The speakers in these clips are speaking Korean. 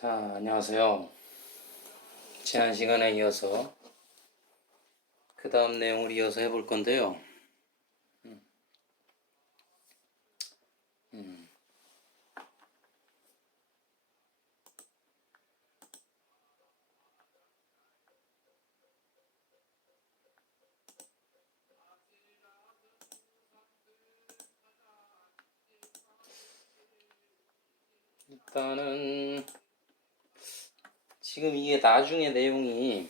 자, 안녕하세요. 지난 시간에 이어서 그 다음 내용을 이어서 해볼 건데요. 일단은 지금 이게 나중에 내용이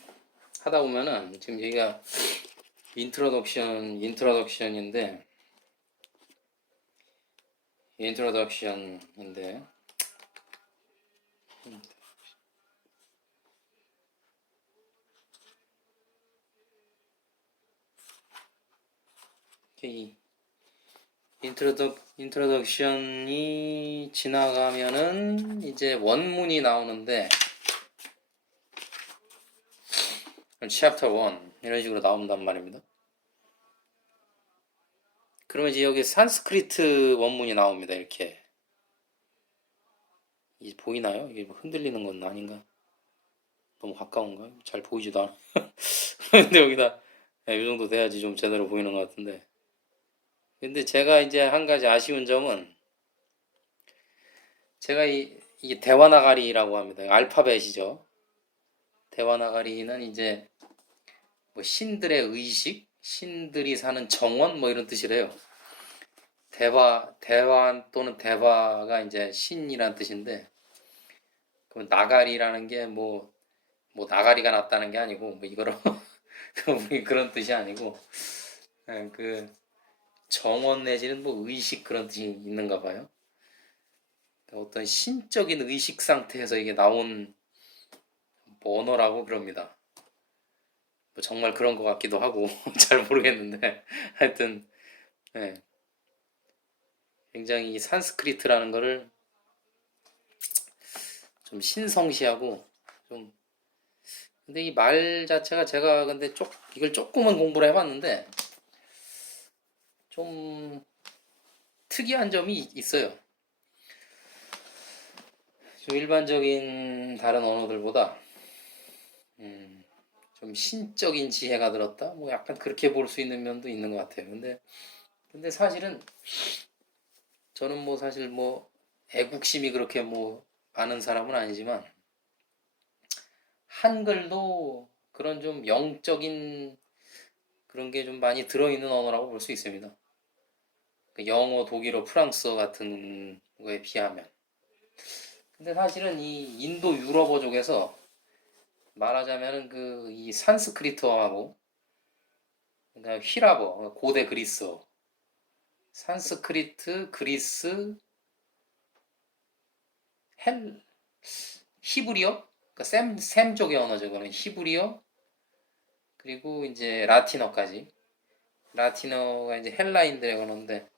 하다 보면은 지금 여기가 인트로덕션인데 이 인트로덕션이 지나가면은 이제 원문이 나오는데 챕터 1 이런 식으로 나온단 말입니다. 그러면 이제 여기 산스크리트 원문이 나옵니다. 이렇게 이게 보이나요? 이게 뭐 흔들리는 건 아닌가? 너무 가까운가? 잘 보이지도 않아. 근데 여기다 이 정도 돼야지 좀 제대로 보이는 것 같은데. 근데 제가 이제 한 가지 아쉬운 점은 제가 이게 대화나가리라고 합니다. 알파벳이죠. 대화나가리는 이제 뭐 신들의 의식, 신들이 사는 정원 뭐 이런 뜻이래요. 대화 또는 대화가 이제 신이란 뜻인데 그 나가리라는 게 뭐 나가리가 났다는 게 아니고 뭐 이거로 그런 뜻이 아니고 그 정원 내지는 뭐 의식 그런 뜻이 있는가 봐요. 그러니까 어떤 신적인 의식 상태에서 이게 나온 뭐 언어라고 그럽니다. 뭐 정말 그런 것 같기도 하고 잘 모르겠는데 하여튼 네, 굉장히 이 산스크리트라는 거를 좀 신성시하고 좀 근데 이 말 자체가 제가 근데 이걸 조금은 공부를 해봤는데 좀 특이한 점이 있어요. 좀 일반적인 다른 언어들보다 좀 신적인 지혜가 들었다? 뭐 약간 그렇게 볼 수 있는 면도 있는 것 같아요. 근데 사실은 저는 뭐 사실 뭐 애국심이 그렇게 뭐 많은 사람은 아니지만 한글도 그런 좀 영적인 그런 게 좀 많이 들어있는 언어라고 볼 수 있습니다. 영어, 독일어, 프랑스어 같은 거에 비하면. 근데 사실은 이 인도 유럽어 쪽에서 말하자면은 그 이 산스크리트어하고 그러니까 휘라버, 고대 그리스어, 산스크리트, 그리스, 헬, 히브리어, 그러니까 셈 쪽의 언어죠. 그는 히브리어, 그리고 이제 라틴어까지. 라틴어가 이제 헬라인들의 언어인데,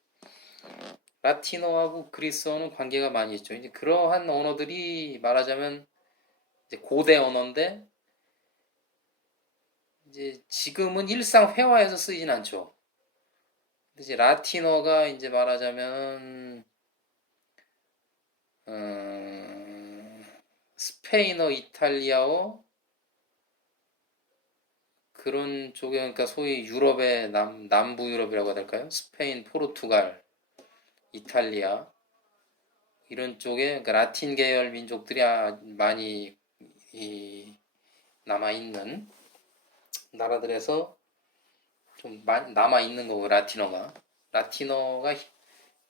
라틴어하고 그리스어는 관계가 많이 있죠. 이제 그러한 언어들이 말하자면 이제 고대 언어인데, 이제 지금은 일상 회화에서 쓰이진 않죠. 근데 이제 라틴어가 이제 말하자면 스페인어, 이탈리아어 그런 쪽에 그러니까 소위 유럽의 남부 유럽이라고 해야 될까요? 스페인, 포르투갈, 이탈리아 이런 쪽에 그러니까 라틴 계열 민족들이 많이 남아 있는 나라들에서 좀 남아 있는 거고 라틴어가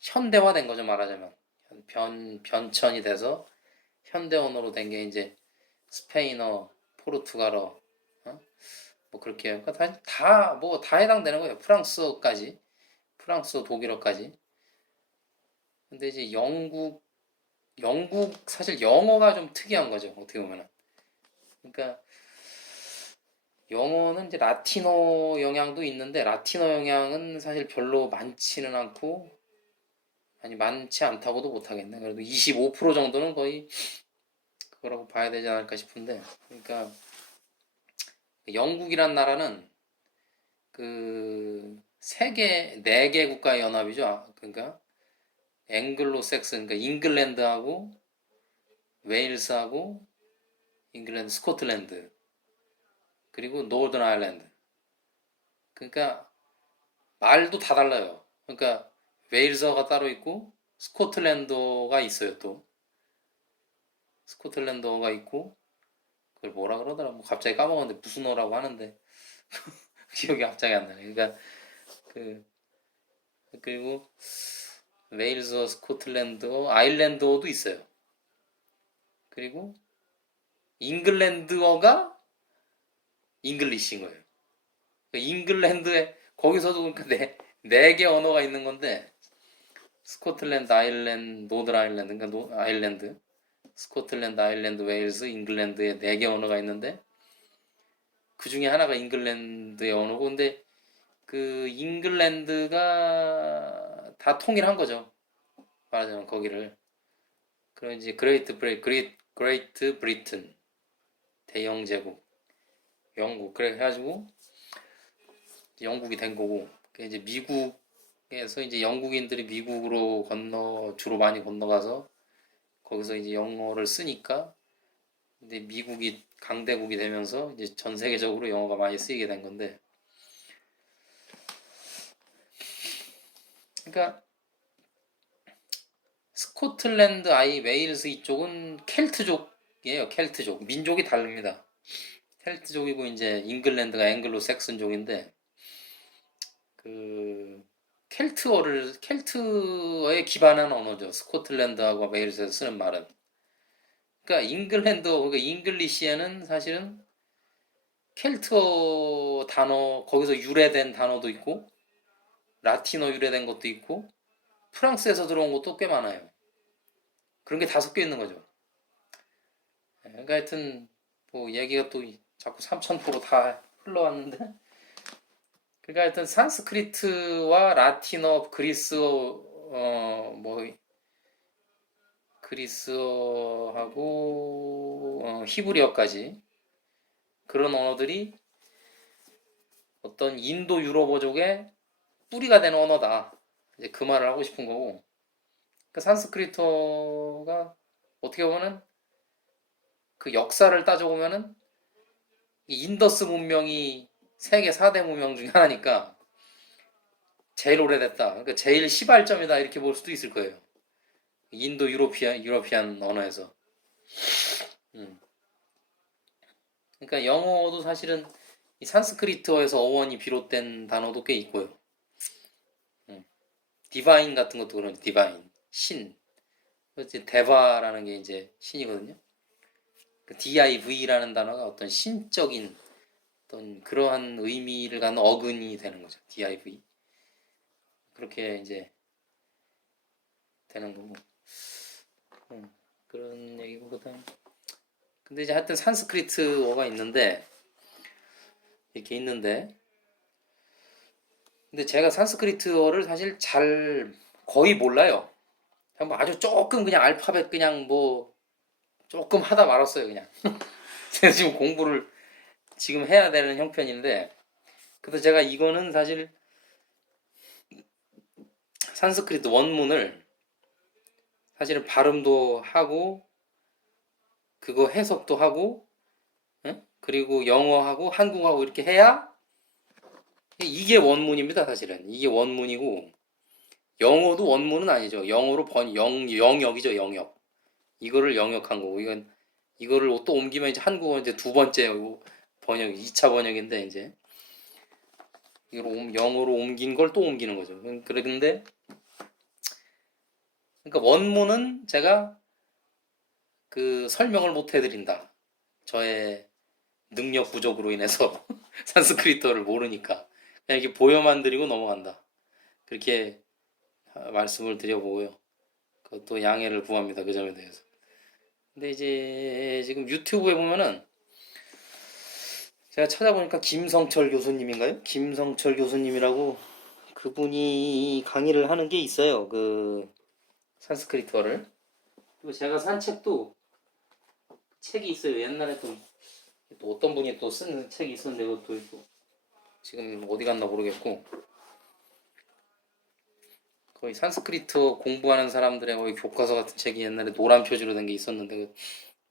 현대화된 거죠 말하자면 변천이 돼서 현대 언어로 된 게 이제 스페인어, 포르투갈어 뭐 그렇게 그러니까 다 해당되는 거예요. 프랑스어, 독일어까지. 근데 이제 영국 사실 영어가 좀 특이한 거죠. 어떻게 보면은. 그러니까 영어는 이제 라틴어 영향도 있는데 라틴어 영향은 사실 별로 많지는 않고 아니 많지 않다고도 못하겠네. 그래도 25% 정도는 거의 그거라고 봐야 되지 않을까 싶은데. 그러니까 영국이란 나라는 그 세계 4개 국가의 연합이죠. 그러니까 앵글로색슨, 그러니까 잉글랜드하고 웨일스하고 잉글랜드, 스코틀랜드, 그리고 노던 아일랜드. 그러니까 말도 다 달라요. 그러니까 웨일서가 따로 있고 스코틀랜드가 있어요 또. 스코틀랜드가 있고 그걸 뭐라 그러더라. 뭐 갑자기 까먹었는데 무슨 어라고 하는데 기억이 갑자기 안 나네. 그러니까 그 그리고 웨일서, 스코틀랜드어, 아일랜드어도 있어요. 그리고 잉글랜드어가 잉글리시인 거예요. 잉글랜드에 거기서도 그러니까 네 개 언어가 있는 건데 스코틀랜드, 아일랜드, 노드 아일랜드, 그러니까 아일랜드, 스코틀랜드, 아일랜드, 웨일스, 잉글랜드에 네 개 언어가 있는데 그 중에 하나가 잉글랜드의 언어고 근데 그 잉글랜드가 다 통일한 거죠. 말하자면 거기를. 그럼 이제 그레이트 브리튼 대영 제국 영국 그래 해가지고 영국이 된 거고 이제 미국에서 이제 영국인들이 미국으로 주로 많이 건너가서 거기서 이제 영어를 쓰니까 근데 미국이 강대국이 되면서 이제 전 세계적으로 영어가 많이 쓰이게 된 건데 그러니까 스코틀랜드, 웨일스 이쪽은 켈트족이에요. 켈트족 민족이 다릅니다. 켈트족이고 이제 잉글랜드가 앵글로 색슨족인데 그 켈트어에 기반한 언어죠. 스코틀랜드하고 웨일스에서 쓰는 말은. 그러니까 그러니까 잉글리시에는 사실은 켈트어 단어 거기서 유래된 단어도 있고 라틴어 유래된 것도 있고 프랑스에서 들어온 것도 꽤 많아요. 그런 게 다 섞여 있는 거죠. 그러니까 하여튼 뭐 얘기가 또 자꾸 3000%다 흘러왔는데 그러니까 하여튼 산스크리트와 라틴어, 그리스어 뭐 그리스어하고 히브리어까지 그런 언어들이 어떤 인도 유럽어족의 뿌리가 되는 언어다. 이제 그 말을 하고 싶은 거고. 그 산스크리트어가 어떻게 보면은 그 역사를 따져보면은 인더스 문명이 세계 4대 문명 중에 하나니까 제일 오래됐다. 그러니까 제일 시발점이다 이렇게 볼 수도 있을 거예요. 인도 유러피안 언어에서. 음. 그러니까 영어도 사실은 이 산스크리트어에서 어원이 비롯된 단어도 꽤 있고요. 디바인 같은 것도 그런 디바인 신. 그렇지 데바라는 게 이제 신이거든요. 그 DIV라는 단어가 어떤 신적인 어떤 그러한 의미를 갖는 어근이 되는 거죠. DIV 그렇게 이제 되는 거고 그런 얘기고 그다음 근데 이제 하여튼 산스크리트어가 있는데 이렇게 있는데 근데 제가 산스크리트어를 사실 잘 거의 몰라요. 뭐 아주 조금 그냥 알파벳 그냥 뭐 조금 하다 말았어요 그냥. 제가 지금 공부를 지금 해야 되는 형편인데 그래서 제가 이거는 사실 산스크리트 원문을 사실은 발음도 하고 그거 해석도 하고 그리고 영어하고 한국하고 이렇게 해야 이게 원문입니다 사실은 이게 원문이고 영어도 원문은 아니죠. 영어로 영역이죠 영역. 이거를 영역한 거고 이거를 또 옮기면 이제 한국어 이제 두 번째 번역 2차 번역인데 이제 이걸 영어로 옮긴 걸 또 옮기는 거죠. 그런데 그러니까 원문은 제가 그 설명을 못 해드린다. 저의 능력 부족으로 인해서 산스크리트어를 모르니까 그냥 이렇게 보여만 드리고 넘어간다. 그렇게 말씀을 드려보고요. 그것도 양해를 구합니다. 그 점에 대해서. 근데 이제 지금 유튜브에 보면은 제가 찾아보니까 김성철 교수님인가요? 김성철 교수님이라고 그분이 강의를 하는 게 있어요. 그 산스크리트어를. 그리고 제가 산 책이 있어요. 옛날에 또 어떤 분이 또 쓴 책이 있었는데 그것도 또 지금 어디 갔나 모르겠고 거의 산스크리트 공부하는 사람들의 거의 교과서 같은 책이 옛날에 노란 표지로 된 게 있었는데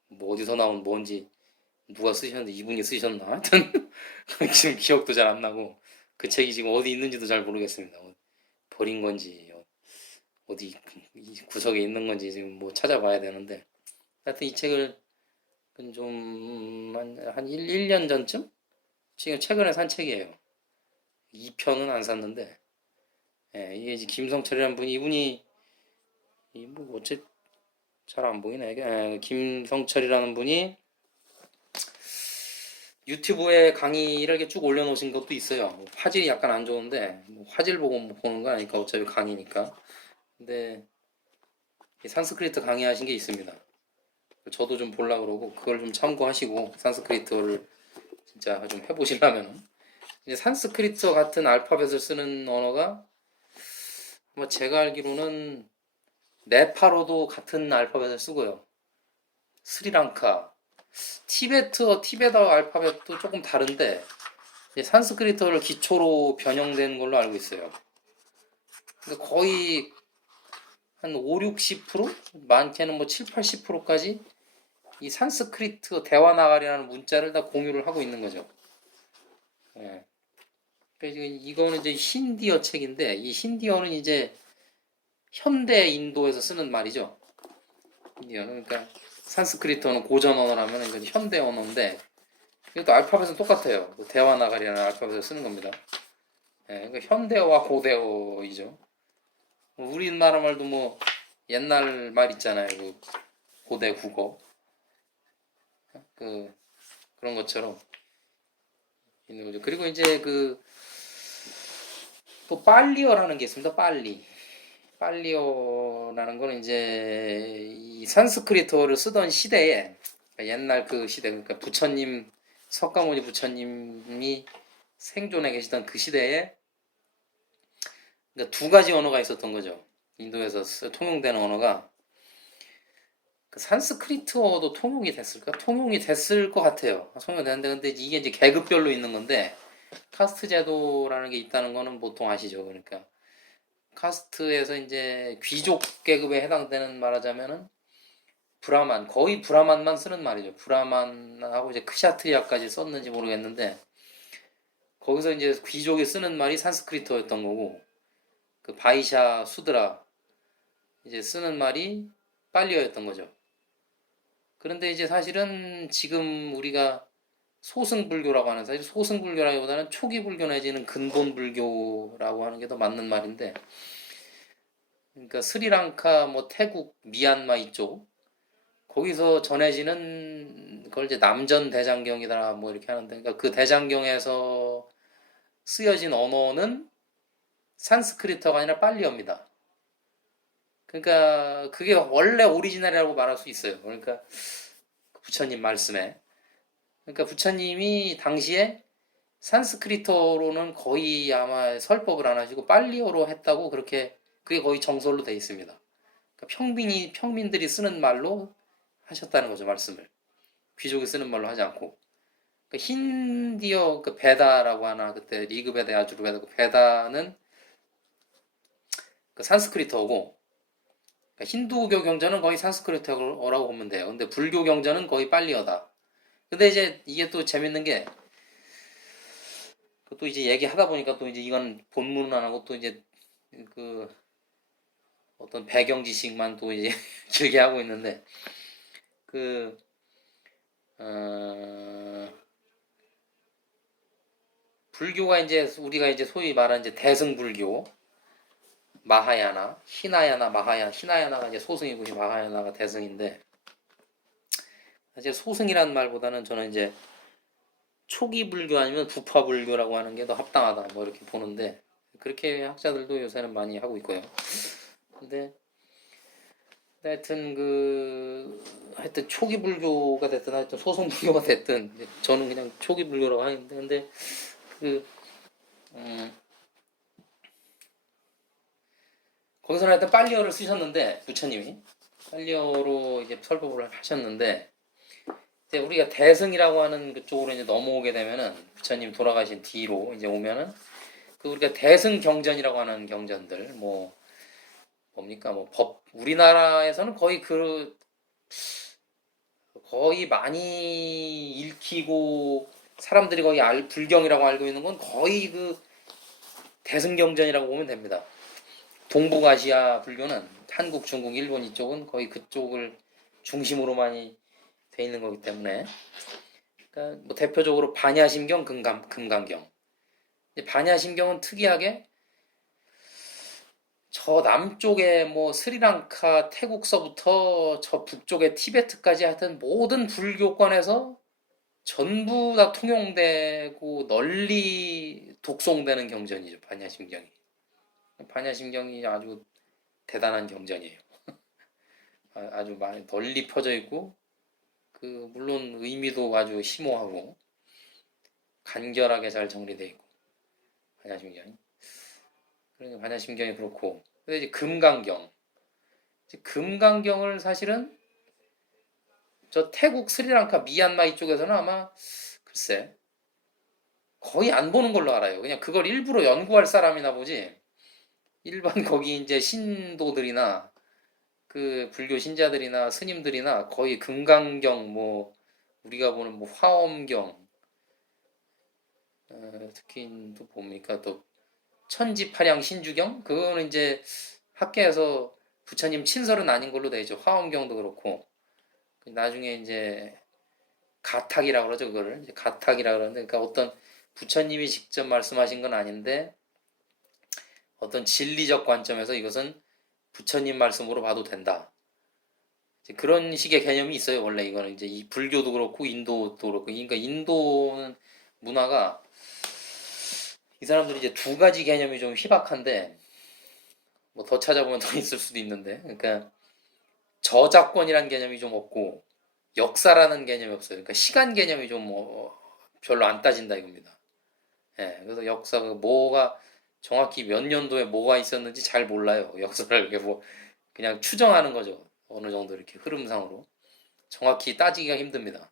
뭐 어디서 나온 뭔지 누가 쓰셨는데 이분이 쓰셨나? 하여튼 지금 기억도 잘 안 나고 그 책이 지금 어디 있는지도 잘 모르겠습니다. 버린 건지 어디 구석에 있는 건지 지금 뭐 찾아봐야 되는데 하여튼 이 책을 좀 한 1년 전쯤? 지금 최근에 산 책이에요. 2편은 안 샀는데 예, 이게 이제 김성철이라는 분이 이분이 뭐 어째 잘 안 보이네. 예, 김성철이라는 분이 유튜브에 강의를 이렇게 쭉 올려놓으신 것도 있어요. 화질이 약간 안 좋은데 뭐 화질 보고 뭐 보는 거 아니까 어차피 강의니까. 근데 산스크리트 강의하신 게 있습니다. 저도 좀 보려고 그러고 그걸 좀 참고하시고 산스크리트를 진짜 좀 해보시려면 이제 산스크리트 같은 알파벳을 쓰는 언어가 뭐 제가 알기로는 네팔어도 같은 알파벳을 쓰고요. 스리랑카, 티베터 알파벳도 조금 다른데 산스크리트를 기초로 변형된 걸로 알고 있어요. 근데 거의 한 5, 60%? 많게는 뭐 7, 80%까지 이 산스크리트 대화나가리라는 문자를 다 공유를 하고 있는 거죠. 예. 그러니까 이거는 이제 힌디어 책인데 이 힌디어는 이제 현대 인도에서 쓰는 말이죠. 힌디어 그러니까 산스크리트어는 고전 언어라면 이건 현대 언어인데 이것도 알파벳은 똑같아요. 대화나가리라는 알파벳을 쓰는 겁니다. 예, 그러니까 현대어와 고대어이죠. 우리나라 말도 뭐 옛날 말 있잖아요. 그 고대 국어 그런 것처럼 있는 거죠. 그리고 이제 또 빨리어라는 게 있습니다. 빨리어라는 거는 이제 이 산스크리트어를 쓰던 시대에 그러니까 옛날 그 시대 그러니까 부처님 석가모니 부처님이 생존해 계시던 그 시대에 그러니까 두 가지 언어가 있었던 거죠. 인도에서 통용되는 언어가 그 산스크리트어도 통용이 됐을까? 통용이 됐을 것 같아요. 통용이 됐는데 근데 이게 이제 계급별로 있는 건데 카스트 제도라는 게 있다는 거는 보통 아시죠? 그러니까 카스트에서 이제 귀족 계급에 해당되는 말하자면은 브라만 거의 브라만만 쓰는 말이죠. 브라만하고 이제 크샤트리아까지 썼는지 모르겠는데 거기서 이제 귀족이 쓰는 말이 산스크리트어였던 거고 그 바이샤 수드라 이제 쓰는 말이 빨리어였던 거죠. 그런데 이제 사실은 지금 우리가 소승불교라고 하는 사실 소승불교라기보다는 초기불교 내지는 근본불교라고 하는 게 더 맞는 말인데 그러니까 스리랑카 뭐 태국 미얀마 이쪽 거기서 전해지는 그걸 이제 남전 대장경이다 뭐 이렇게 하는데 그러니까 그 대장경에서 쓰여진 언어는 산스크리트가 아니라 빨리어입니다. 그러니까 그게 원래 오리지널이라고 말할 수 있어요. 그러니까 부처님 말씀에 그러니까 부처님이 당시에 산스크리트어로는 거의 아마 설법을 안 하시고 빨리어로 했다고 그렇게 그게 거의 정설로 돼 있습니다. 그러니까 평민들이 쓰는 말로 하셨다는 거죠 말씀을 귀족이 쓰는 말로 하지 않고 그러니까 힌디어 그 베다라고 하나 그때 리그베다 야주르베다 그 베다는 그 산스크리트어고 그러니까 힌두교 경전은 거의 산스크리트어라고 보면 돼요. 근데 불교 경전은 거의 빨리어다. 근데 이제 이게 또 재밌는 게 또 이제 얘기하다 보니까 또 이제 이건 본문은 안 하고 또 이제 그 어떤 배경 지식만 또 이제 길게 하고 있는데 그 불교가 이제 우리가 이제 소위 말하는 이제 대승불교 마하야나 히나야나 히나야나가 이제 소승이고 마하야나가 대승인데 사실 소승이라는 말보다는 저는 이제 초기 불교 아니면 부파 불교라고 하는 게 더 합당하다 뭐 이렇게 보는데 그렇게 학자들도 요새는 많이 하고 있고요. 근데 하여튼 하여튼 초기 불교가 됐든 하여튼 소승 불교가 됐든 저는 그냥 초기 불교라고 하는데 근데 거기서는 하여튼 빨리어를 쓰셨는데 부처님이 빨리어로 이제 설법을 하셨는데 이제 우리가 대승이라고 하는 그쪽으로 이제 넘어오게 되면은 부처님 돌아가신 뒤로 이제 오면은 우리가 대승 경전이라고 하는 경전들 뭐 뭡니까 뭐 법 우리나라에서는 거의 많이 읽히고 사람들이 거의 불경이라고 알고 있는 건 거의 그 대승경전이라고 보면 됩니다. 동북아시아 불교는 한국, 중국, 일본 이쪽은 거의 그쪽을 중심으로 많이 돼 있는 거기 때문에 그러니까 뭐 대표적으로 반야심경, 금강경. 반야심경은 특이하게 저 남쪽에 뭐 스리랑카, 태국서부터 저 북쪽에 티베트까지 하여튼 모든 불교권에서 전부 다 통용되고 널리 독송되는 경전이죠. 반야심경이. 반야심경이 아주 대단한 경전이에요. 아주 많이 널리 퍼져 있고 물론 의미도 아주 심오하고 간결하게 잘 정리되어 있고 반야심경이. 그러니까 반야심경이 그렇고 근데 이제 금강경. 금강경을 사실은 저 태국, 스리랑카, 미얀마 이쪽에서는 아마 글쎄 거의 안 보는 걸로 알아요. 그냥 그걸 일부러 연구할 사람이나 보지. 일반 거기 이제 신도들이나 그 불교 신자들이나 스님들이나 거의 금강경 뭐 우리가 보는 뭐 화엄경 특히 또 뭡니까 또 천지파량 신주경 그거는 이제 학계에서 부처님 친설은 아닌 걸로 되죠. 화엄경도 그렇고 나중에 이제 가탁이라고 그러죠. 그거를 이제 가탁이라고 그러는데 그러니까 어떤 부처님이 직접 말씀하신 건 아닌데 어떤 진리적 관점에서 이것은 부처님 말씀으로 봐도 된다. 그런 식의 개념이 있어요. 원래 이거는 이제 이 불교도 그렇고 인도도 그렇고 그러니까 인도 문화가 이 사람들이 이제 두 가지 개념이 좀 희박한데 뭐 더 찾아보면 더 있을 수도 있는데 그러니까 저작권이라는 개념이 좀 없고 역사라는 개념이 없어요. 그러니까 시간 개념이 좀 별로 안 따진다 이겁니다. 예, 그래서 역사가 뭐가 정확히 몇 년도에 뭐가 있었는지 잘 몰라요. 역사를 이렇게 뭐 그냥 추정하는 거죠. 어느 정도 이렇게 흐름상으로 정확히 따지기가 힘듭니다.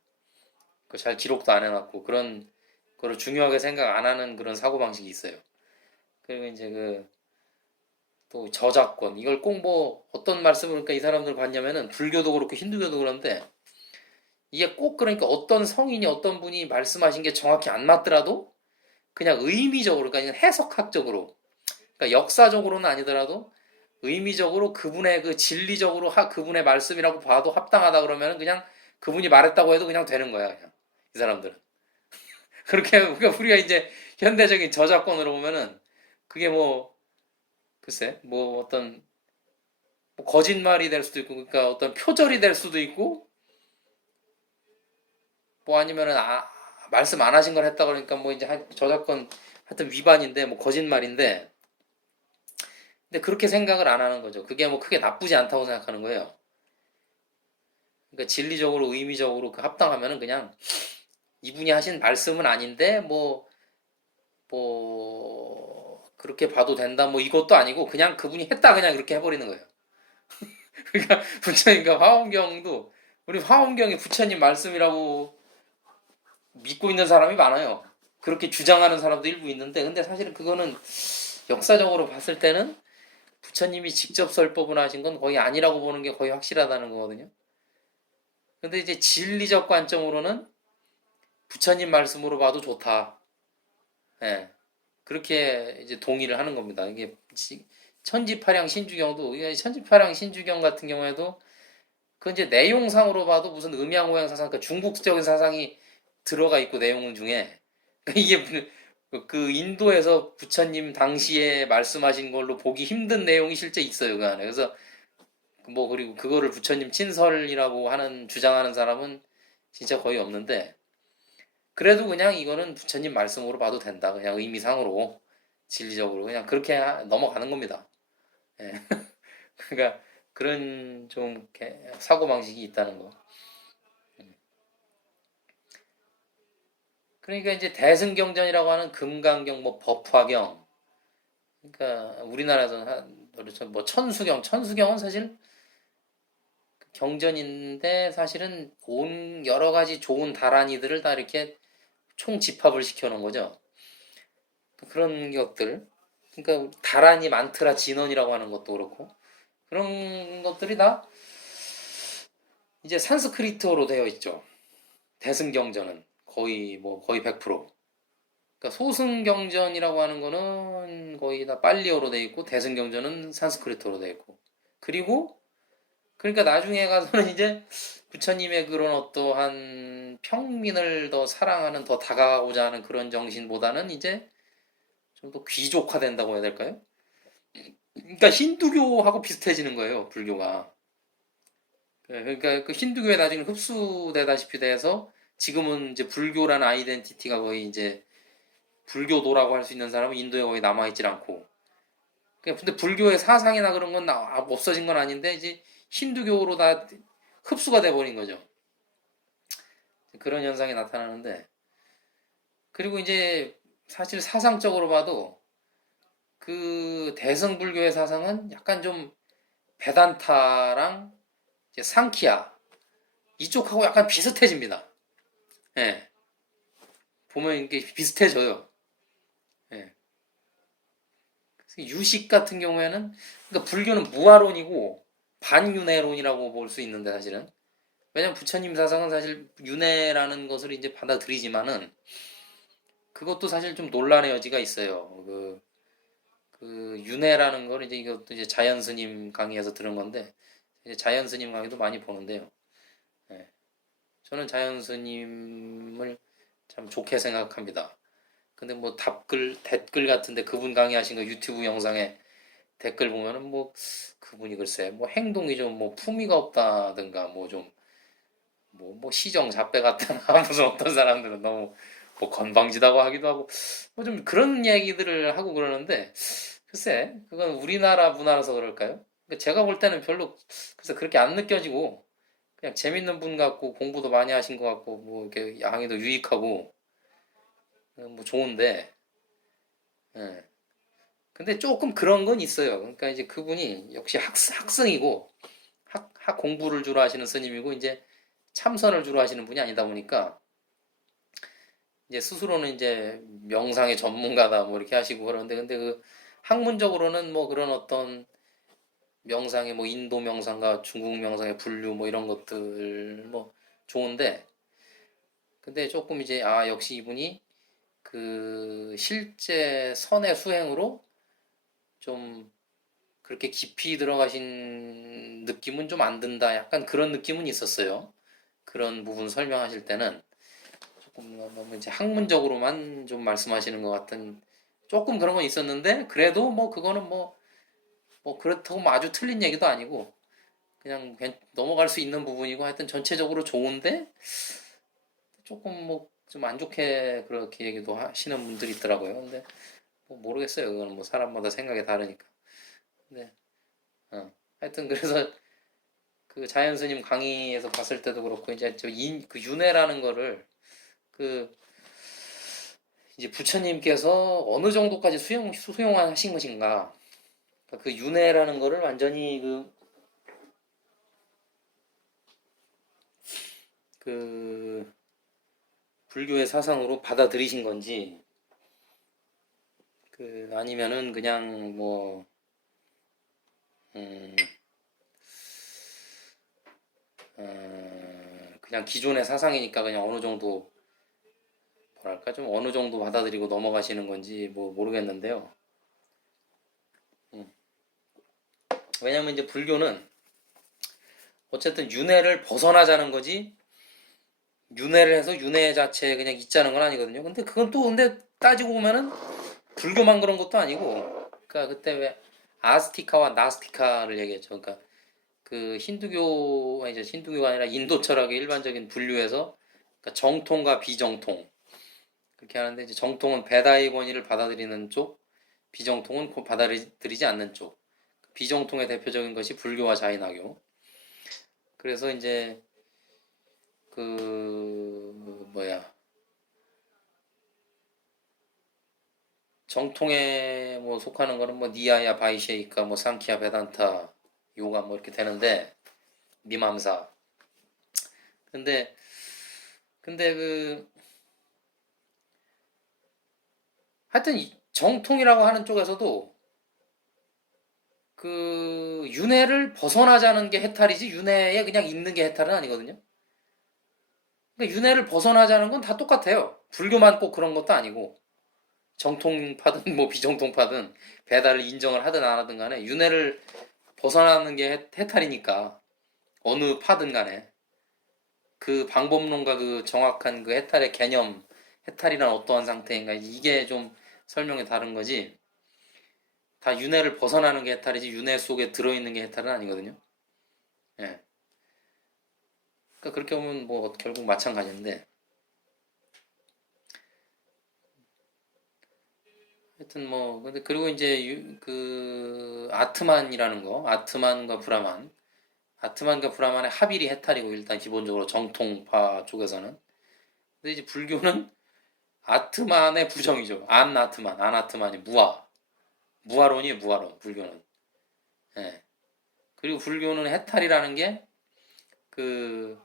잘 기록도 안 해놨고 그런 거를 중요하게 생각 안 하는 그런 사고 방식이 있어요. 그리고 이제 또 저작권 이걸 꼭 뭐 어떤 말씀을 그러니까 이 사람들 봤냐면은 불교도 그렇고 힌두교도 그런데 이게 꼭 그러니까 어떤 성인이 어떤 분이 말씀하신 게 정확히 안 맞더라도 그냥 의미적으로 그러니까 해석학적으로 그러니까 역사적으로는 아니더라도 의미적으로 그분의 그 진리적으로 그분의 말씀이라고 봐도 합당하다 그러면 그냥 그분이 말했다고 해도 그냥 되는 거야 그냥 이 사람들은 그렇게 그러니까 우리가 이제 현대적인 저작권으로 보면은 그게 뭐 글쎄 뭐 어떤 뭐 거짓말이 될 수도 있고 그러니까 어떤 표절이 될 수도 있고 뭐 아니면은 말씀 안 하신 걸 했다 그러니까 뭐 이제 저작권 하여튼 위반인데 뭐 거짓말인데 근데 그렇게 생각을 안 하는 거죠. 그게 뭐 크게 나쁘지 않다고 생각하는 거예요. 그러니까 진리적으로 의미적으로 합당하면은 그냥 이분이 하신 말씀은 아닌데 그렇게 봐도 된다 뭐 이것도 아니고 그냥 그분이 했다 그냥 그렇게 해버리는 거예요. 그러니까 부처님과 화엄경도 우리 화엄경이 부처님 말씀이라고 믿고 있는 사람이 많아요. 그렇게 주장하는 사람도 일부 있는데 근데 사실은 그거는 역사적으로 봤을 때는 부처님이 직접 설법을 하신 건 거의 아니라고 보는 게 거의 확실하다는 거거든요. 근데 이제 진리적 관점으로는 부처님 말씀으로 봐도 좋다. 예. 그렇게 이제 동의를 하는 겁니다. 이게 천지파량 신주경도 이게 천지파량 신주경 같은 경우에도 그 이제 내용상으로 봐도 무슨 음양오양 사상, 그러니까 중국적인 사상이 들어가 있고 내용 중에 그러니까 이게 그 인도에서 부처님 당시에 말씀하신 걸로 보기 힘든 내용이 실제 있어요 그 안에. 그래서 뭐 그리고 그거를 부처님 친설이라고 하는 주장하는 사람은 진짜 거의 없는데 그래도 그냥 이거는 부처님 말씀으로 봐도 된다. 그냥 의미상으로 진리적으로 그냥 그렇게 넘어가는 겁니다. 예. 그러니까 그런 좀 사고 방식이 있다는 거. 그러니까 이제 대승경전이라고 하는 금강경, 뭐 법화경, 그러니까 우리나라에서는 뭐 천수경은 사실 경전인데 사실은 온 여러 가지 좋은 다란이들을 다 이렇게 총 집합을 시켜놓은 거죠. 그런 것들. 그러니까 다란이 만트라 진원이라고 하는 것도 그렇고 그런 것들이 다 이제 산스크리트어로 되어 있죠. 대승경전은 거의 100%. 그러니까 소승경전이라고 하는 거는 거의 다 빨리어로 되어 있고 대승경전은 산스크리트어로 되어 있고. 그리고 그러니까 나중에 가서는 이제 부처님의 그런 어떠한 평민을 더 사랑하는 더 다가가고자 하는 그런 정신보다는 이제 좀 더 귀족화된다고 해야 될까요? 그러니까 힌두교하고 비슷해지는 거예요, 불교가. 그러니까 그 힌두교에 나중에 흡수되다시피 돼서 지금은 이제 불교라는 아이덴티티가 거의 이제 불교도라고 할 수 있는 사람은 인도에 거의 남아있질 않고. 근데 불교의 사상이나 그런 건 없어진 건 아닌데 이제 힌두교로 다 흡수가 돼버린 거죠. 그런 현상이 나타나는데 그리고 이제 사실 사상적으로 봐도 그 대승불교의 사상은 약간 좀 베단타랑 이제 상키야 이쪽하고 약간 비슷해집니다. 예. 보면 이게 비슷해져요. 예. 유식 같은 경우에는 그러니까 불교는 무아론이고 반윤회론이라고 볼 수 있는데 사실은 왜냐면 부처님 사상은 사실 윤회라는 것을 이제 받아들이지만은 그것도 사실 좀 논란의 여지가 있어요. 그 윤회라는 걸 이제 이것도 이제 자연 스님 강의에서 들은 건데 이제 자연 스님 강의도 많이 보는데요. 예. 저는 자연 스님을 참 좋게 생각합니다. 근데 뭐 댓글 같은데 그분 강의하신 거 유튜브 영상에 댓글 보면은 뭐 그분이 글쎄 뭐 행동이 좀 뭐 품위가 없다든가 뭐 좀 뭐 시정 잡배 같다나 무슨 어떤 사람들은 너무 뭐 건방지다고 하기도 하고 뭐 좀 그런 얘기들을 하고 그러는데 글쎄 그건 우리나라 문화라서 그럴까요? 제가 볼 때는 별로 글쎄 그렇게 안 느껴지고 그냥 재밌는 분 같고 공부도 많이 하신 것 같고 뭐 이렇게 양의도 유익하고 뭐 좋은데 예. 근데 조금 그런 건 있어요. 그러니까 이제 그분이 역시 학생이고 학 공부를 주로 하시는 스님이고 이제 참선을 주로 하시는 분이 아니다 보니까 이제 스스로는 이제 명상의 전문가다 뭐 이렇게 하시고 그러는데 근데 그 학문적으로는 뭐 그런 어떤 명상의 뭐 인도 명상과 중국 명상의 분류 뭐 이런 것들 뭐 좋은데 근데 조금 이제 역시 이분이 그 실제 선의 수행으로 좀 그렇게 깊이 들어가신 느낌은 좀 안 든다. 약간 그런 느낌은 있었어요. 그런 부분 설명하실 때는 조금 너무 이제 학문적으로만 좀 말씀하시는 것 같은 조금 그런 건 있었는데 그래도 뭐 그거는 뭐 그렇다고 뭐 아주 틀린 얘기도 아니고 그냥 넘어갈 수 있는 부분이고 하여튼 전체적으로 좋은데 조금 뭐 좀 안 좋게 그렇게 얘기도 하시는 분들이 있더라고요. 근데 뭐 모르겠어요. 그거는 뭐 사람마다 생각이 다르니까. 근데 하여튼 그래서 그 자연 스님 강의에서 봤을 때도 그렇고 이제 그 윤회라는 거를 그 이제 부처님께서 어느 정도까지 수용하신 것인가 그러니까 그 윤회라는 거를 완전히 그 불교의 사상으로 받아들이신 건지 그 아니면은 그냥 뭐 음, 그냥 기존의 사상이니까 그냥 어느 정도 뭐랄까 좀 어느 정도 받아들이고 넘어가시는 건지 뭐 모르겠는데요. 음. 왜냐면 이제 불교는 어쨌든 윤회를 벗어나자는 거지 윤회를 해서 윤회 자체에 그냥 있자는 건 아니거든요. 근데 그건 또 근데 따지고 보면은 불교만 그런 것도 아니고 그러니까 그때 왜 아스티카와 나스티카를 얘기했죠. 그러니까 그 힌두교가 아니라 인도 철학의 일반적인 분류에서 그러니까 정통과 비정통 그렇게 하는데 이제 정통은 베다의 권위를 받아들이는 쪽, 비정통은 받아들이지 않는 쪽. 비정통의 대표적인 것이 불교와 자인학교. 그래서 이제 뭐야 정통에 뭐 속하는 거는 뭐 니아야 바이셰이카 뭐 상키야 베단타 요가 뭐 이렇게 되는데 미맘사. 근데 하여튼 정통이라고 하는 쪽에서도 그 윤회를 벗어나자는 게 해탈이지 윤회에 그냥 있는 게 해탈은 아니거든요. 그러니까 윤회를 벗어나자는 건 다 똑같아요. 불교만 꼭 그런 것도 아니고 정통파든 뭐 비정통파든 배달을 인정을 하든 안 하든 간에 윤회를 벗어나는 게 해탈이니까 어느 파든 간에 그 방법론과 그 정확한 그 해탈의 개념, 해탈이란 어떠한 상태인가 이게 좀 설명이 다른 거지. 다 윤회를 벗어나는 게 해탈이지 윤회 속에 들어있는 게 해탈은 아니거든요. 예. 그러니까 그렇게 보면 뭐 결국 마찬가지인데 하여튼 뭐 근데 그리고 이제 그 아트만이라는 거 아트만과 브라만 아트만과 브라만의 합일이 해탈이고 일단 기본적으로 정통파 쪽에서는 근데 이제 불교는 아트만의 부정이죠. 안 아트만 안 아트만이 무아론이에요. 무아론 불교는 예. 그리고 불교는 해탈이라는 게 그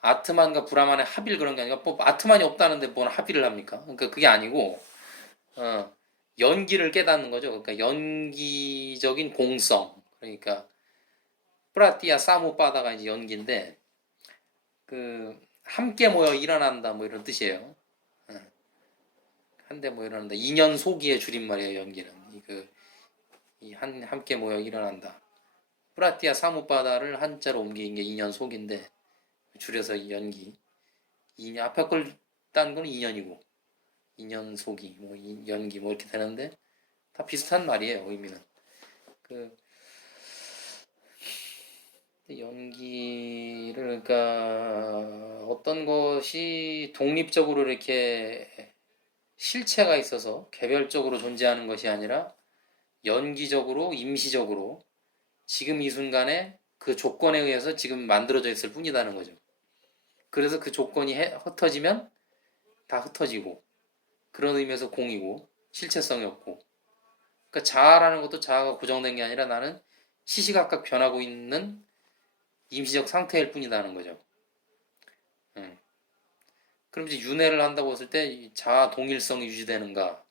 아트만과 브라만의 합일 그런 게 아니라 뭐 아트만이 없다는데 뭔 합일을 합니까? 그러니까 그게 아니고 어, 연기를 깨닫는 거죠. 그러니까 연기적인 공성. 그러니까 프라티아 사무바다가 이제 연기인데 그 함께 모여 일어난다 뭐 이런 뜻이에요. 어, 한데 뭐 일어난다. 인연 소기의 줄임말이에요. 연기는 함께 모여 일어난다. 프라티아 사무바다를 한자로 옮긴 게 인연 속인데 줄여서 연기. 앞에 걸 딴 거는 인연이고 인연 속이 뭐 연기 뭐 이렇게 되는데 다 비슷한 말이에요. 의미는. 그 연기를 그러니까 어떤 것이 독립적으로 이렇게 실체가 있어서 개별적으로 존재하는 것이 아니라 연기적으로 임시적으로 지금 이 순간에 그 조건에 의해서 지금 만들어져 있을 뿐이라는 거죠. 그래서 그 조건이 흩어지면 다 흩어지고 그런 의미에서 공이고 실체성이 없고 그러니까 자아라는 것도 자아가 고정된 게 아니라 나는 시시각각 변하고 있는 임시적 상태일 뿐이라는 거죠. 음. 그럼 이제 윤회를 한다고 했을 때 자아 동일성이 유지되는가?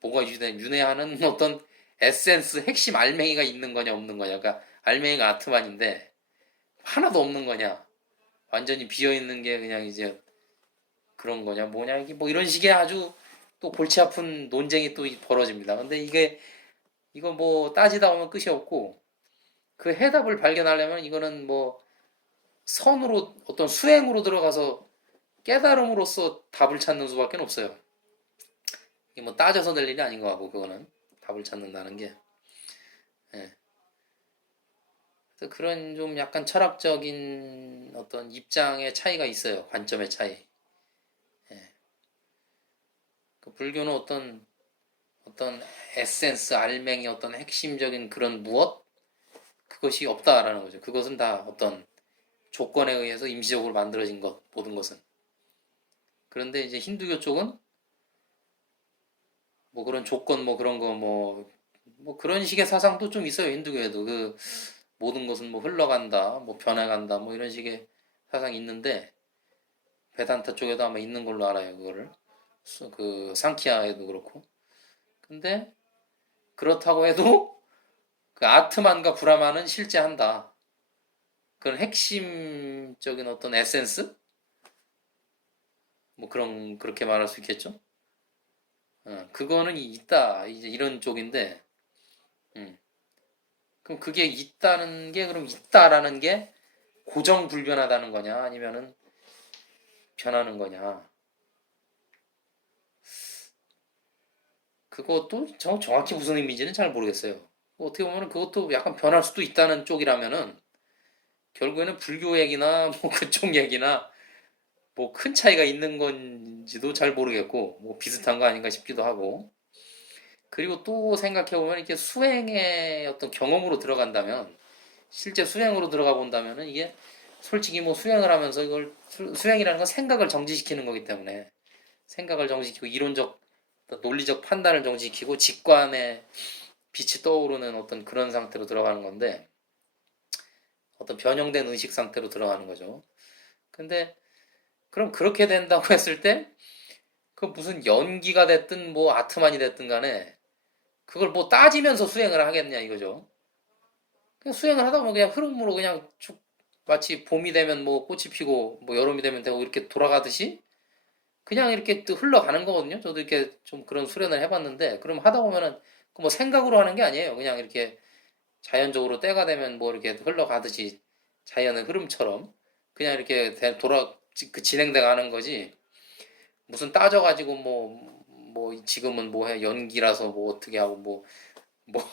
뭐가 유지되? 윤회하는 어떤 에센스, 핵심 알맹이가 있는 거냐 없는 거냐? 그러니까 알맹이가 아트만인데 하나도 없는 거냐? 완전히 비어 있는 게 그냥 이제 그런 거냐? 뭐냐? 이게 뭐 이런 식의 아주 또 골치 아픈 논쟁이 또 벌어집니다. 근데 이거 뭐 따지다 보면 끝이 없고 그 해답을 발견하려면 이거는 뭐 선으로 어떤 수행으로 들어가서 깨달음으로써 답을 찾는 수밖에 없어요. 이게 뭐 따져서 될 일이 아닌 것 같고 그거는 답을 찾는다는 게 예. 그래서 그런 좀 약간 철학적인 어떤 입장의 차이가 있어요. 관점의 차이. 예. 그 불교는 어떤 에센스, 알맹이, 어떤 핵심적인 그런 무엇 그것이 없다라는 거죠. 그것은 다 어떤 조건에 의해서 임시적으로 만들어진 것 모든 것은. 그런데 이제 힌두교 쪽은 뭐 그런 조건 뭐 그런 거 뭐 그런 식의 사상도 좀 있어요. 힌두교에도 그 모든 것은 뭐 흘러간다, 뭐 변해간다, 뭐 이런 식의 사상이 있는데 베단타 쪽에도 아마 있는 걸로 알아요. 그거를 그 상키아에도 그렇고. 근데 그렇다고 해도 그 아트만과 브라만은 실제한다. 그런 핵심적인 어떤 에센스? 뭐 그렇게 말할 수 있겠죠? 그거는 있다. 이제 이런 쪽인데, 음. 그럼 그게 있다는 게, 그럼 있다라는 게 고정불변하다는 거냐? 아니면은 변하는 거냐? 그것도 정확히 무슨 의미인지는 잘 모르겠어요. 어떻게 보면 그것도 약간 변할 수도 있다는 쪽이라면은 결국에는 불교 얘기나 뭐 그쪽 얘기나 뭐 큰 차이가 있는 건지도 잘 모르겠고 뭐 비슷한 거 아닌가 싶기도 하고 그리고 또 생각해보면 이게 수행의 어떤 경험으로 들어간다면 실제 수행으로 들어가 본다면은 이게 솔직히 뭐 수행을 하면서 이걸 수행이라는 건 생각을 정지시키는 거기 때문에 생각을 정지시키고 이론적 논리적 판단을 정지시키고 직관의 빛이 떠오르는 어떤 그런 상태로 들어가는 건데 어떤 변형된 의식 상태로 들어가는 거죠. 근데 그럼 그렇게 된다고 했을 때 그 무슨 연기가 됐든 뭐 아트만이 됐든 간에 그걸 뭐 따지면서 수행을 하겠냐 이거죠. 그냥 수행을 하다 보면 그냥 흐름으로 그냥 쭉 마치 봄이 되면 뭐 꽃이 피고 뭐 여름이 되면 되고 이렇게 돌아가듯이 그냥 이렇게 또 흘러가는 거거든요. 저도 이렇게 좀 그런 수련을 해봤는데 그럼 하다 보면은 그뭐 생각으로 하는 게 아니에요. 그냥 이렇게 자연적으로 때가 되면 뭐 이렇게 흘러가듯이 자연의 흐름처럼 그냥 이렇게 진행돼 가는 거지. 무슨 따져가지고 뭐 지금은 뭐 해 연기라서 뭐 어떻게 하고 뭐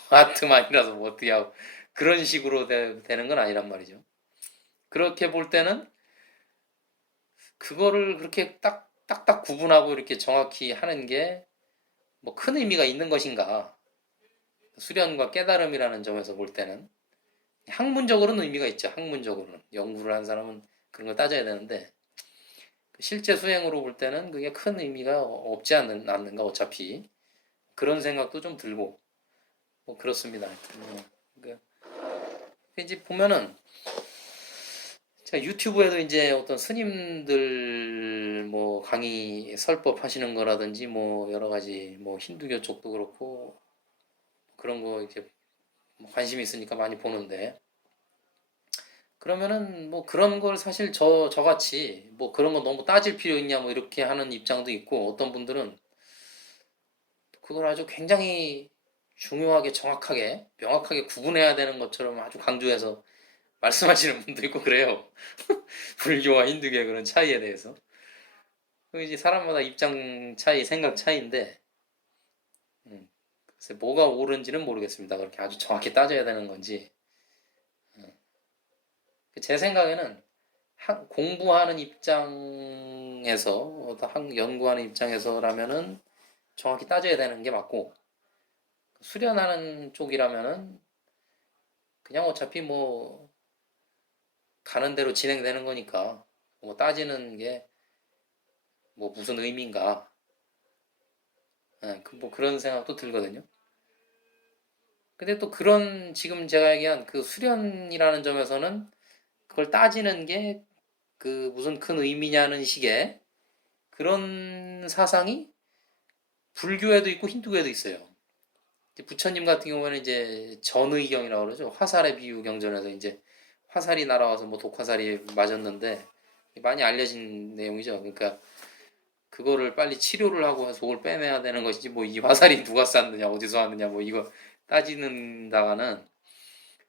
아트만이라서 뭐 어떻게 하고 그런 식으로 되는 건 아니란 말이죠. 그렇게 볼 때는 그거를 그렇게 딱딱 구분하고 이렇게 정확히 하는 게 뭐 큰 의미가 있는 것인가? 수련과 깨달음이라는 점에서 볼 때는 학문적으로는 의미가 있죠. 학문적으로는 연구를 한 사람은 그런 걸 따져야 되는데 실제 수행으로 볼 때는 그게 큰 의미가 없지 않는가 어차피 그런 생각도 좀 들고 뭐 그렇습니다. 그 이제 보면은 제가 유튜브에도 이제 어떤 스님들 뭐 강의 설법 하시는 거라든지 뭐 여러 가지 뭐 힌두교 쪽도 그렇고 그런 거 이렇게 관심이 있으니까 많이 보는데 그러면은 뭐 그런 걸 사실 저같이 뭐 그런 거 너무 따질 필요 있냐 뭐 이렇게 하는 입장도 있고 어떤 분들은 그걸 아주 굉장히 중요하게 정확하게 명확하게 구분해야 되는 것처럼 아주 강조해서 말씀하시는 분도 있고 그래요. 불교와 힌두교의 그런 차이에 대해서. 그 이제 사람마다 입장 차이, 생각 차이인데, 글쎄 뭐가 옳은지는 모르겠습니다. 그렇게 아주 정확히 따져야 되는 건지. 제 생각에는 공부하는 입장에서, 연구하는 입장에서라면은 정확히 따져야 되는 게 맞고, 수련하는 쪽이라면은 그냥 어차피 뭐 가는 대로 진행되는 거니까 뭐 따지는 게 뭐 무슨 의미인가. 뭐 그런 생각도 들거든요. 근데 또 그런 지금 제가 얘기한 그 수련이라는 점에서는 그걸 따지는 게 그 무슨 큰 의미냐는 식의 그런 사상이 불교에도 있고 힌두교에도 있어요. 부처님 같은 경우에는 이제 전의경이라고 그러죠. 화살의 비유 경전에서 이제 화살이 날아와서 뭐 독화살이 맞았는데 많이 알려진 내용이죠. 그러니까 그거를 빨리 치료를 하고 속을 빼내야 되는 것이지 뭐 이 화살이 누가 쐈느냐 어디서 왔느냐 뭐 이거 따지는다가는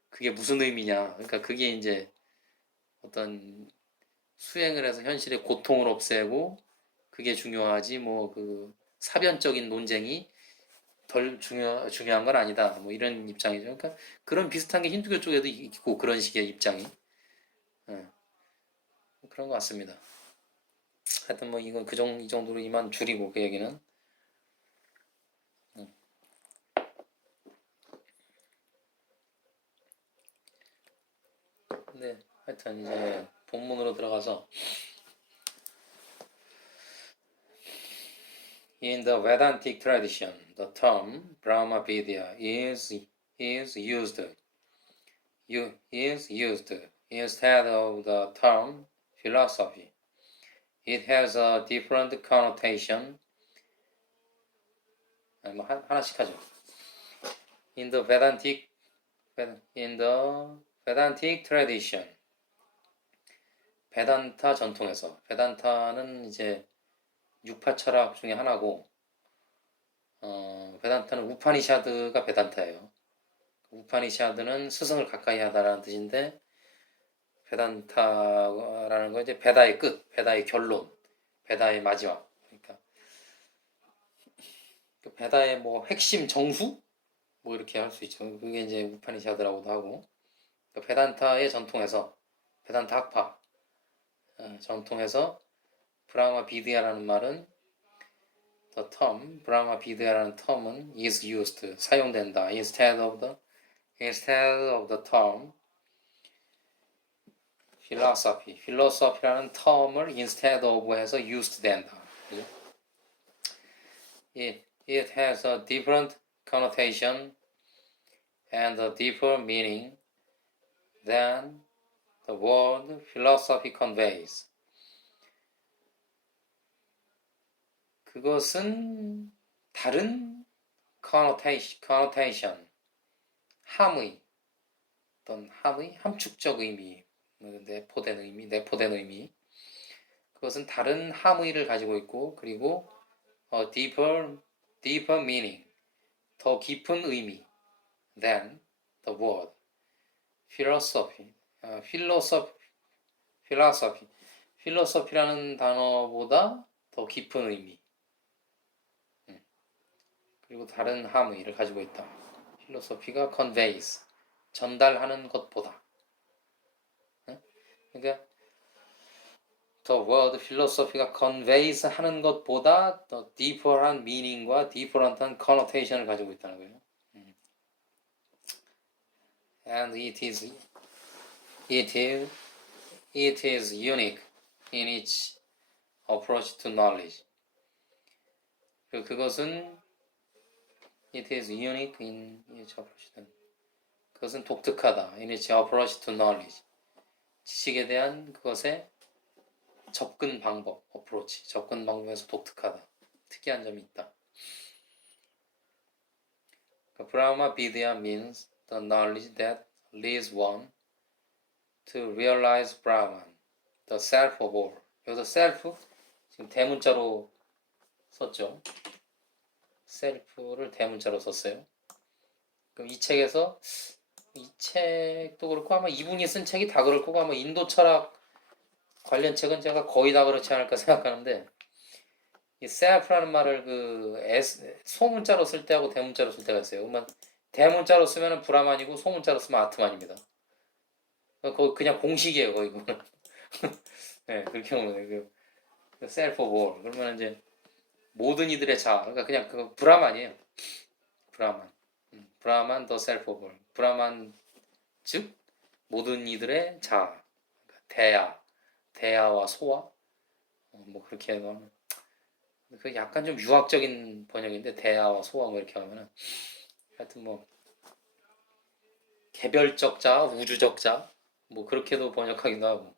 그게 무슨 의미냐. 그러니까 그게 이제 어떤 수행을 해서 현실의 고통을 없애고 그게 중요하지 뭐 그 사변적인 논쟁이 덜 중요한 건 아니다. 뭐 이런 입장이죠. 그러니까 그런 비슷한 게 힌두교 쪽에도 있고 그런 식의 입장이 예, 그런 것 같습니다. 하여튼 뭐 이건 이 정도로 이만 줄이고 그 얘기는 네 하여튼 이제 본문으로 들어가서 In the Vedantic tradition, the term Brahmavidya is used instead of the term philosophy. It has a different connotation. 뭐 하나씩 하죠. In the Vedantic tradition, 베단타 전통에서 베단타는 이제 육파 철학 중에 하나고 베단타는 우파니샤드가 베단타예요. 우파니샤드는 스승을 가까이 하다라는 뜻인데 베단타라는 건 이제 베다의 끝, 베다의 결론, 베다의 마지막. 그러니까 그 베다의 뭐 핵심 정수 뭐 이렇게 할 수 있죠. 그게 이제 우파니샤드라고도 하고 그러니까 베단타의 전통에서 베단타 학파 전통에서 브라마 비드야라는 말은 the term 브라마 비드야라는 term은 is used 사용된다 instead of the term philosophy라는 term을 instead of 해서 used 된다. 그죠? It has a different connotation and a deeper meaning than the word philosophy conveys. 그것은 다른 connotation, 함의 어떤 함축적 의미, 내포된 의미. 그것은 다른 함의를 가지고 있고, 그리고 deeper meaning, 더 깊은 의미 than the word philosophy. philosophy라는 단어보다 더 깊은 의미. 그리고 다른 함의를 가지고 있다. philosophy가 conveys, 전달하는 것보다. 그러니까 the word philosophy가 conveys 하는 것보다 더 deeper한 meaning과 deeper한 connotation을 가지고 있다는 거예요. And it is unique in its approach to knowledge. 그것은 it is unique in its approach to 그것은 독특하다. in its approach to knowledge. 지식에 대한 그것의 접근 방법, approach, 접근 방법에서 독특하다. 특이한 점이 있다. Brahma Vidya means the knowledge that leads one to realize Brahman, the self of all. 여기서 self, 지금 대문자로 썼죠. self를 대문자로 썼어요. 그럼 이 책도 그렇고 아마 이분이 쓴 책이 다 그럴 거고 아마 인도 철학 관련 책은 제가 거의 다 그렇지 않을까 생각하는데 이 self라는 말을 소문자로 쓸 때하고 대문자로 쓸 때가 있어요. 그러면 대문자로 쓰면 브라만이고 소문자로 쓰면 아트만입니다. 그냥 공식이에요, 이거는. 네, 그렇게 보면 그 self of all. 그러면 이제 모든 이들의 자. 그러니까 그냥 그 브라만이에요. 브라만 the self of all. 브라만 즉 모든 이들의 자. 그러니까 대야와 소와 뭐 그렇게 하면 그 약간 좀 유학적인 번역인데 대야와 소와 뭐 이렇게 하면은 하여튼 뭐 개별적 자, 우주적 자 뭐 그렇게도 번역하기도 하고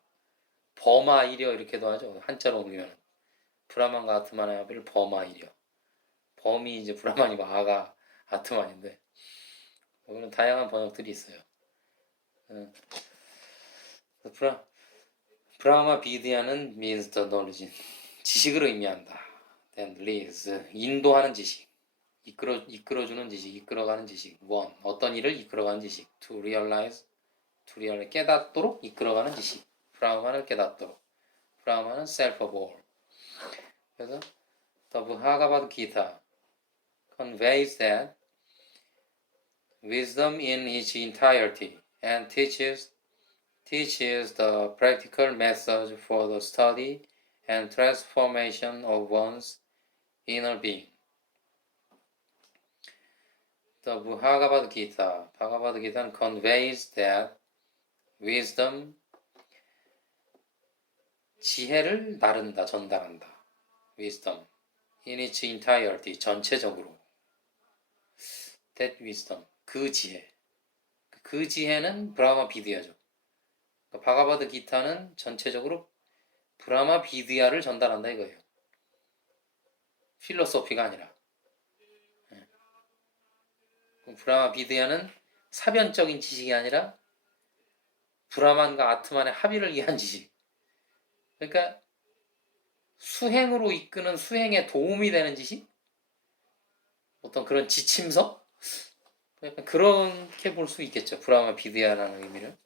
범아이려 이렇게도 하죠. 한자로 옮기면 브라만과 아트만의 합의를 범아이려. 범이 이제 브라만이고 아가 아트만인데 그런 다양한 번역들이 있어요. 브라마 비디아는 means the knowledge, 지식을 의미한다. Then leads, 인도하는 지식, 이끌어주는 지식, 이끌어가는 지식. one, 어떤 일을 이끌어가는 지식. to realize, 깨닫도록 이끌어가는 지식. 브라마는 깨닫도록. 브라마는 self of all. 그래서 the Bhagavad Gita conveys that wisdom in its entirety and teaches the practical methods for the study and transformation of one's inner being. The Bhagavad Gita conveys that wisdom, 지혜를 나른다, 전달한다. wisdom, in its entirety, 전체적으로. That wisdom, 그 지혜는 브라마 비디아죠. 바가바드 기타는 전체적으로 브라마 비디아를 전달한다 이거예요. 필로소피가 아니라. 브라마 비디아는 사변적인 지식이 아니라 브라만과 아트만의 합의를 위한 지식. 그러니까 수행으로 이끄는 수행에 도움이 되는 지식? 어떤 그런 지침서? 약간 그렇게 볼 수 있겠죠. 브라마 비디아라는 의미를.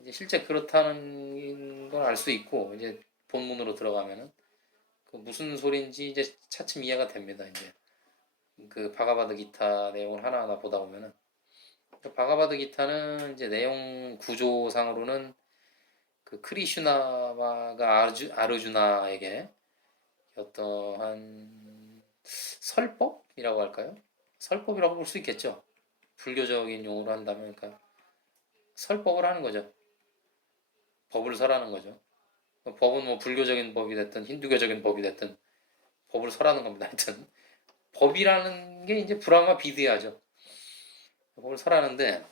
이제 실제 그렇다는 걸 알 수 있고 이제 본문으로 들어가면은 그 무슨 소리인지 이제 차츰 이해가 됩니다. 이제 그 바가바드 기타 내용을 하나하나 보다 보면은 바가바드 기타는 이제 내용 구조상으로는 그 크리슈나가 아르주나에게 어떠한 설법이라고 할까요? 설법이라고 볼 수 있겠죠. 불교적인 용어로 한다면 그러니까 설법을 하는 거죠. 법을 설하는 거죠. 법은 뭐 불교적인 법이 됐든 힌두교적인 법이 됐든 법을 설하는 겁니다. 하여튼 법이라는 게 이제 브라마 비디아죠. 법을 설하는데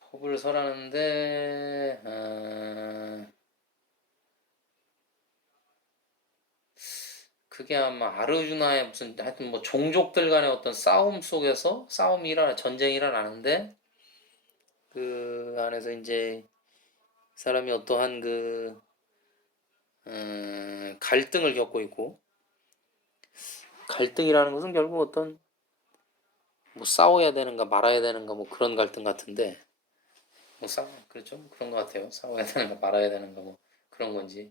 법을 설하는데 그게 아마 아르주나의 무슨 하여튼 뭐 종족들 간의 어떤 싸움 속에서 전쟁이 일어나는데 그 안에서 이제 사람이 어떠한 갈등을 겪고 있고 갈등이라는 것은 결국 어떤 뭐 싸워야 되는가 말아야 되는가 뭐 그런 갈등 같은데 뭐 그렇죠 그런 것 같아요. 싸워야 되는가 말아야 되는가 뭐 그런 건지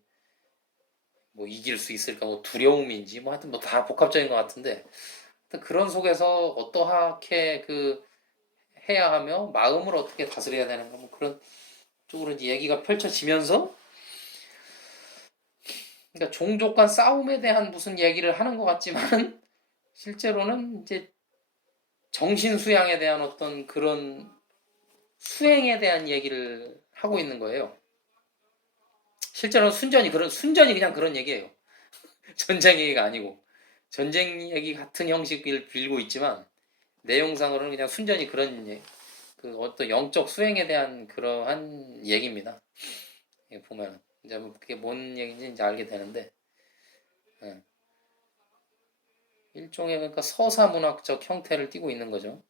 뭐 이길 수 있을까 뭐 두려움인지 뭐 하여튼 뭐 다 복합적인 것 같은데 그런 속에서 어떠하게 해야 하며 마음을 어떻게 다스려야 되는가 뭐 그런 쪽으로 이제 얘기가 펼쳐지면서 그러니까 종족 간 싸움에 대한 무슨 얘기를 하는 것 같지만 실제로는 이제 정신 수양에 대한 어떤 그런 수행에 대한 얘기를 하고 있는 거예요. 실제로 순전히 그냥 그런 얘기예요. 전쟁 얘기가 아니고 전쟁 얘기 같은 형식을 빌고 있지만 내용상으로는 그냥 순전히 그런 그 어떤 영적 수행에 대한 그러한 얘기입니다. 보면 이제 뭐 그게 뭔 얘기인지 이제 알게 되는데 예. 일종의 그러니까 서사문학적 형태를 띠고 있는 거죠.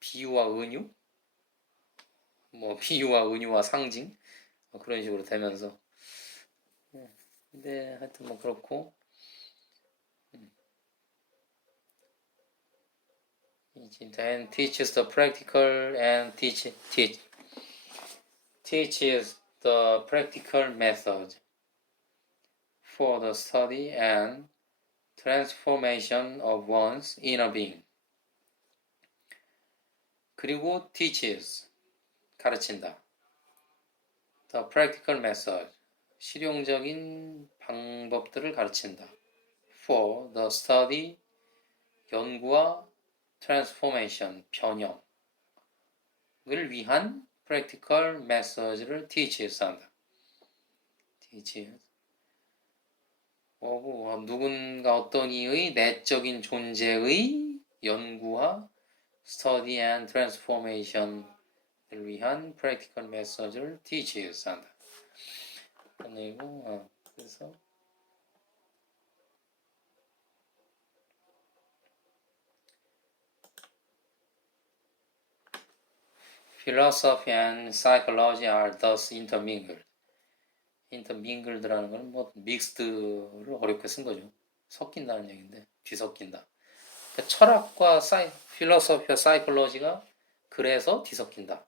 비유와 은유, 뭐 비유와 은유와 상징 뭐 그런 식으로 되면서 근데 하여튼 뭐 그렇고 then teaches the practical and teaches the practical method for the study and transformation of one's inner being. 그리고 teaches 가르친다. The practical method 실용적인 방법들을 가르친다. For the study 연구와 transformation 변형을 위한 practical methods를 teaches 한다. teaches 누군가 어떤 이의 내적인 존재의 연구와 study and transformation을 위한 practical methods를 teaches 한다. 그리고 그래서 philosophy and psychology are thus intermingled. intermingled라는 건 뭐 mixed를 어렵게 쓴 거죠. 섞인다는 얘기인데 뒤섞인다. 그러니까 철학과 philosophy와 psychology가 그래서 뒤섞인다.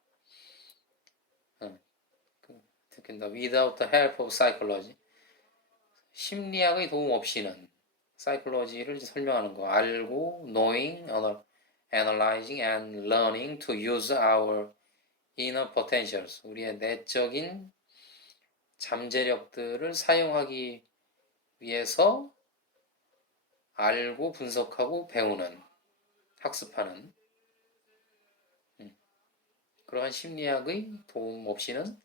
뒤섞인다. Without the help of psychology. 심리학의 도움 없이는 psychology를 설명하는 거. 알고, knowing, analyzing and learning to use our inner potentials. 우리의 내적인 잠재력들을 사용하기 위해서 알고 분석하고 배우는 학습하는 그러한 심리학의 도움 없이는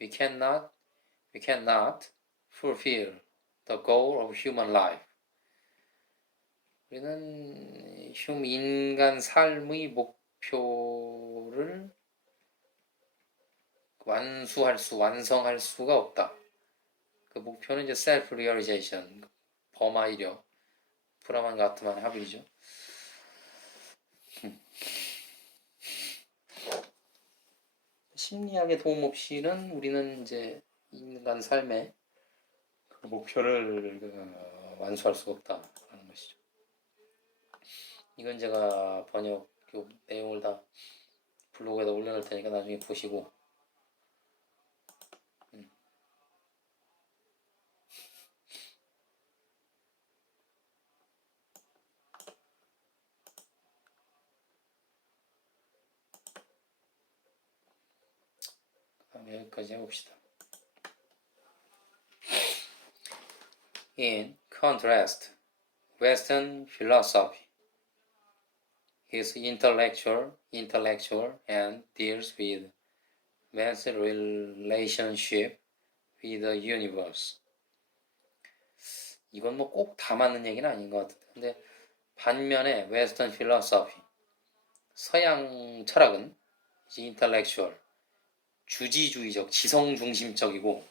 we cannot fulfill the goal of human life. 우리는 인간 삶의 목표를 완성할 수가 없다. 그 목표는 이제 self-realization, 범하이력, 브라만 가트만의 합의죠. 심리학의 도움 없이는 우리는 이제 인간 삶의 그 목표를 완수할 수가 없다라는 것이죠. 이건 제가 번역 내용을 다 블로그에다 올려놓을 테니까 나중에 보시고 여기까지 해봅시다. In contrast, Western philosophy is intellectual and deals with man's relationship with the universe. 이건 뭐 꼭 다 맞는 얘기는 아닌 것 같은데 근데 반면에 Western philosophy 서양 철학은 이제 intellectual 주지주의적, 지성중심적이고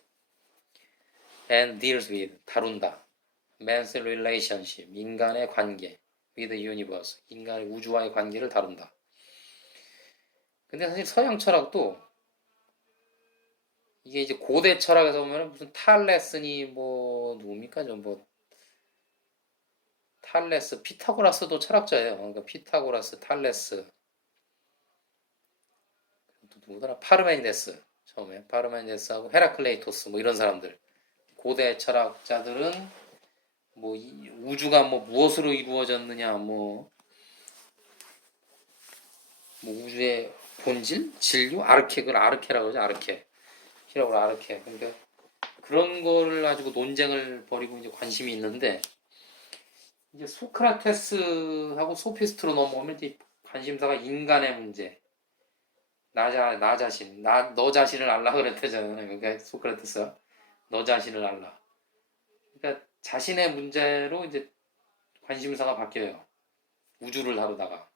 and deals with 다룬다. man's relationship 인간의 관계 with the universe 인간의 우주와의 관계를 다룬다. 근데 사실 서양 철학도 이게 이제 고대 철학에서 보면 무슨 탈레스니 뭐 누굽니까 좀 탈레스 피타고라스도 철학자예요. 그러니까 피타고라스 탈레스 또 누구더라 파르메니데스 처음에 파르메니데스하고 헤라클레이토스 뭐 이런 사람들 고대 철학자들은 뭐 우주가 뭐 무엇으로 이루어졌느냐 뭐 우주의 본질 진류 아르케 그걸 아르케라고 하죠 아르케 히라고 아르케 그러니까 그런 거를 가지고 논쟁을 벌이고 이제 관심이 있는데 이제 소크라테스하고 소피스트로 넘어오면 이제 관심사가 인간의 문제 나 자신 너 자신을 알라 그랬대잖아요. 그러니까 소크라테스가 너 자신을 알라. 그러니까 자신의 문제로 이제 관심사가 바뀌어요. 우주를 다루다가.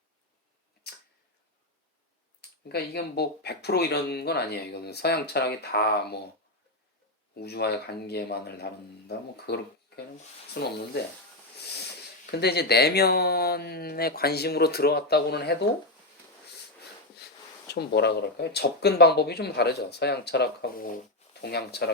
그러니까 이건 뭐 100% 이런 건 아니에요. 이거는 서양 철학이 다 뭐 우주와의 관계만을 다룬다 뭐 그렇게는 할 수는 없는데 근데 이제 내면의 관심으로 들어왔다고는 해도 좀 뭐라 그럴까요? 접근 방법이 좀 다르죠. 서양 철학하고 동양 철학